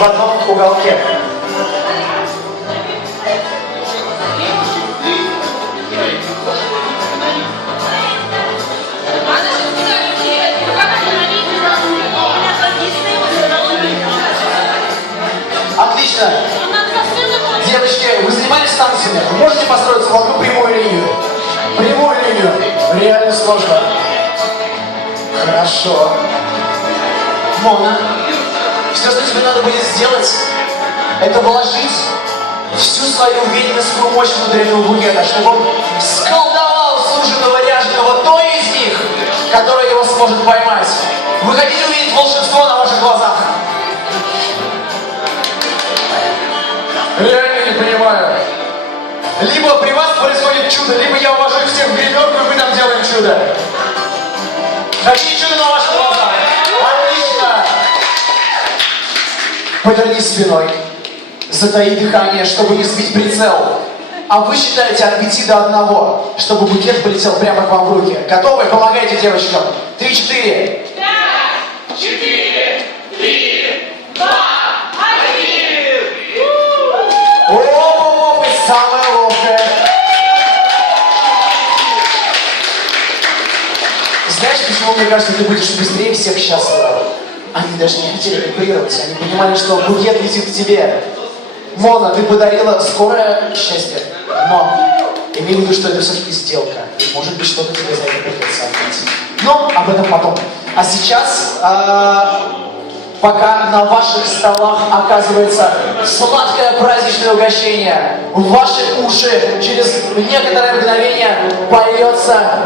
в одном уголке. Отлично. Девочки, вы занимались танцами? Вы можете построиться в одну прямую линию? Прямую линию. Реально сложно. Хорошо. Мона, все, что тебе надо будет сделать, это вложить всю свою ведьминскую мощь внутрь этого букета, чтобы он сколдовал суженого ряженого той из них, которая его сможет поймать. Вы хотите увидеть волшебство на ваших глазах? Реально не понимаю. Либо при вас происходит чудо, либо я увожу всех в гримерку, и мы там делаем чудо. Хотите чудо на ваших глазах? Отлично! Повернись спиной. Затаи дыхание, чтобы не сбить прицел. А вы считаете от 5 до 1, чтобы букет полетел прямо к вам в руки. Готовы? Помогайте девочкам. 3, 4. 5, 4, 3, 2, 1. О, вы самая ловкая. Знаешь, почему, мне кажется, ты будешь быстрее всех счастлива? Они даже не хотели вибрировать, они понимали, что букет летит к тебе. Мона, ты подарила скорое счастье, но имей в виду, что это все-таки сделка. И может быть, что-то тебе за это придется ответить. Но об этом потом. А сейчас, пока на ваших столах оказывается сладкое праздничное угощение, в ваши уши через некоторое мгновение польется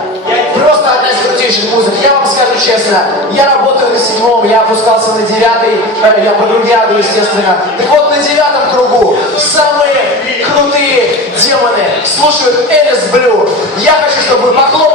просто одна из крутейших музык. Я вам скажу честно, я работаю на 7-м, я опускался на 9-й, я подругяду, естественно. Так вот, на 9-м кругу самые крутые демоны слушают Элис Блю. Я хочу, чтобы вы похлопали